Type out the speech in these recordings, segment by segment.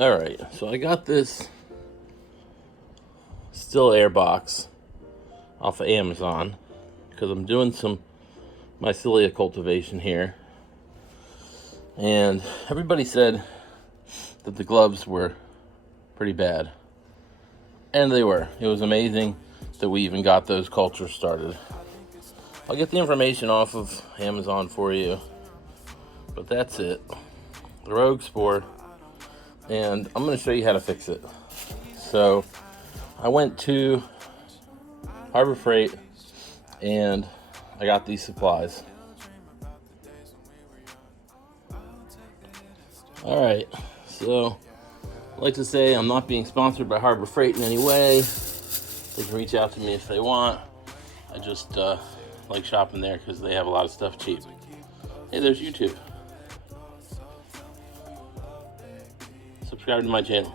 All right, so I got this still air box off of Amazon because I'm doing some mycelia cultivation here, and everybody said that the gloves were pretty bad, and they were. It was amazing that we even got those cultures started. I'll get the information off of Amazon for you, but that's it. The Rogue Spore, and I'm going to show you how to fix it. So I went to Harbor Freight and I got these supplies. All right, so I'd like to say I'm not being sponsored by Harbor Freight in any way. They can reach out to me if they want. I just like shopping there because they have a lot of stuff cheap. Hey, there's YouTube. Subscribe to my channel.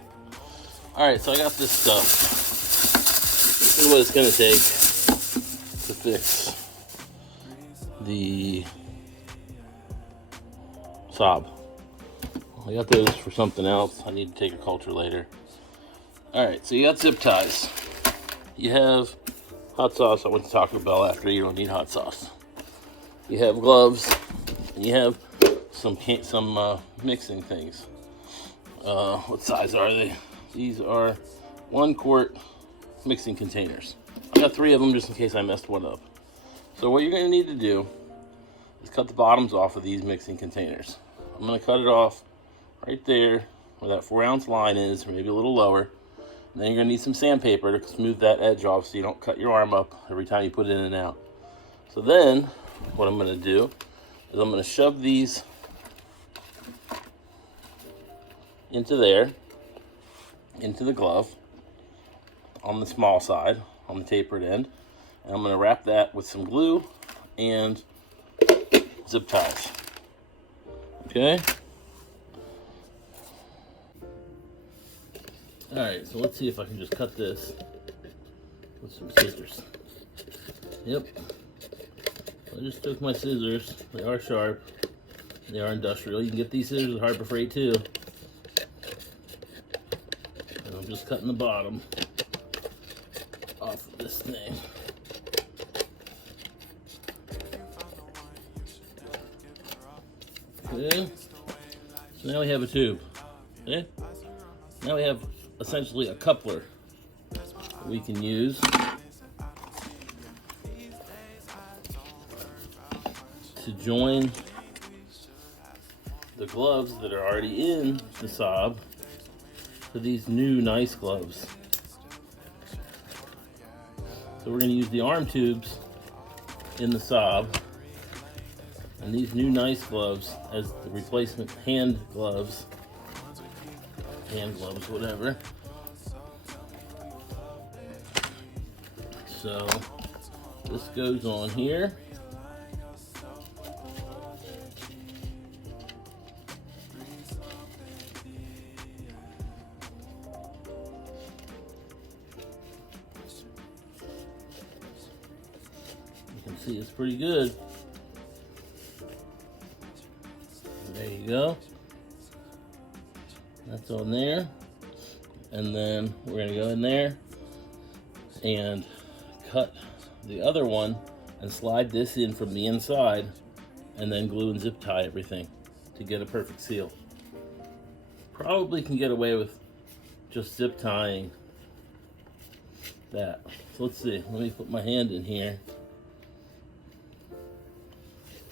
All right, so I got this stuff. This is what it's gonna take to fix the SAB. I got those for something else. I need to take a culture later. All right, so you got zip ties. You have hot sauce. I went to Taco Bell after. You don't need hot sauce. You have gloves. And you have some mixing things. What size are they? These are 1 quart mixing containers. I got 3 of them just in case I messed one up. So what you're going to need to do is cut the bottoms off of these mixing containers. I'm going to cut it off right there where that 4-ounce line is, or maybe a little lower. And then you're going to need some sandpaper to smooth that edge off so you don't cut your arm up every time you put it in and out. So then what I'm going to do is I'm going to shove these into there, into the glove on the small side, on the tapered end. And I'm going to wrap that with some glue and zip ties. Okay? Alright, so let's see if I can just cut this with some scissors. Yep. I just took my scissors. They are sharp. They are industrial. You can get these scissors at Harbor Freight too. And I'm just cutting the bottom off of this thing. Okay. So now we have a tube. Okay. Now we have essentially a coupler that we can use to join the gloves that are already in the SAB to these new nice gloves. So we're going to use the arm tubes in the SAB and these new nice gloves as the replacement hand gloves, whatever. So this goes on here. You can see it's pretty good. There you go. That's on there. And then we're going to go in there and cut the other one and slide this in from the inside and then glue and zip tie everything to get a perfect seal. Probably can get away with just zip tying that. So let's see. Let me put my hand in here.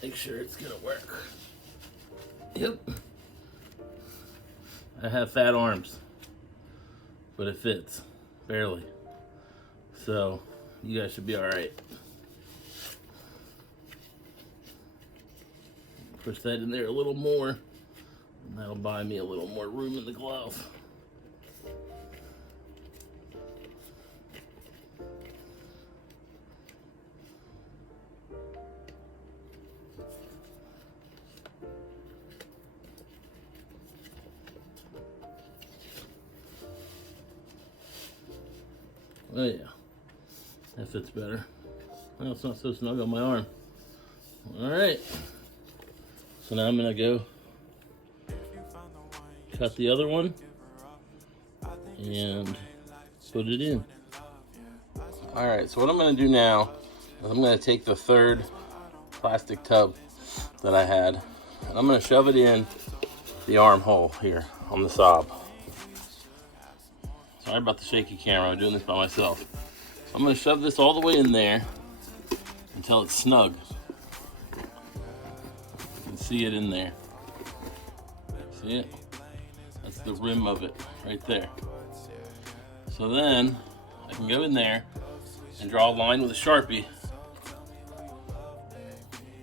Make sure it's going to work. Yep. I have fat arms, but it fits, barely. So you guys should be all right. Push that in there a little more, and that'll buy me a little more room in the glove. Oh yeah, that fits better. Well, it's not so snug on my arm. All right, so now I'm gonna go cut the other one and put it in. All right, so what I'm gonna do now is I'm gonna take the third plastic tub that I had, and I'm gonna shove it in the armhole here on the Saab. Sorry about the shaky camera, I'm doing this by myself. So I'm gonna shove this all the way in there until it's snug. You can see it in there. See it? That's the rim of it right there. So then I can go in there and draw a line with a Sharpie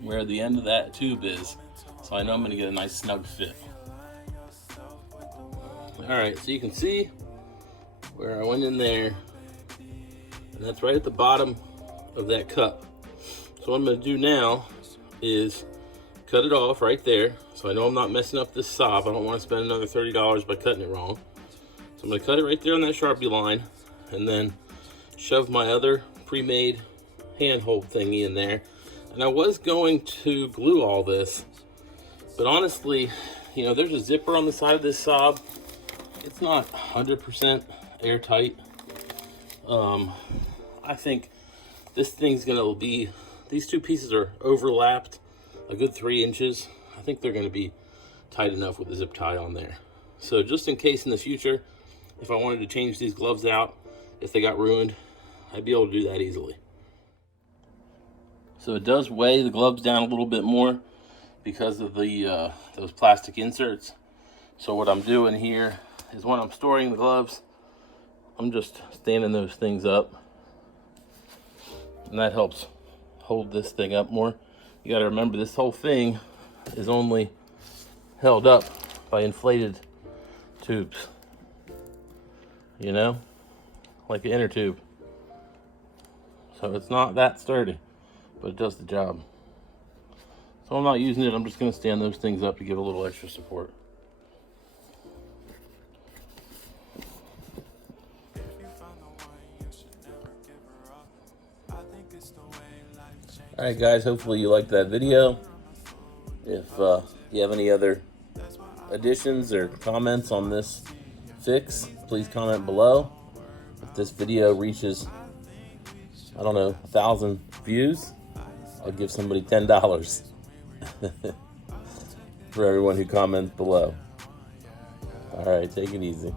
where the end of that tube is, so I know I'm gonna get a nice snug fit. All right, so you can see where I went in there, and that's right at the bottom of that cup. So what I'm gonna do now is cut it off right there, so I know I'm not messing up this Saab. I don't wanna spend another $30 by cutting it wrong. So I'm gonna cut it right there on that Sharpie line, and then shove my other pre-made handhold thingy in there. And I was going to glue all this, but honestly, you know, there's a zipper on the side of this Saab. It's not 100% airtight. I think this thing's gonna be, these two pieces are overlapped a good 3 inches. I think they're gonna be tight enough with the zip tie on there. So just in case in the future, if I wanted to change these gloves out, if they got ruined, I'd be able to do that easily. So it does weigh the gloves down a little bit more because of the those plastic inserts. So what I'm doing here is when I'm storing the gloves, I'm just standing those things up, and that helps hold this thing up more. You gotta remember, this whole thing is only held up by inflated tubes, you know, like the inner tube. So it's not that sturdy, but it does the job. So I'm not using it, I'm just gonna stand those things up to give a little extra support. All right, guys, hopefully you liked that video. If you have any other additions or comments on this fix, please comment below. If this video reaches, I don't know, 1,000 views, I'll give somebody $10 for everyone who comments below. All right, take it easy.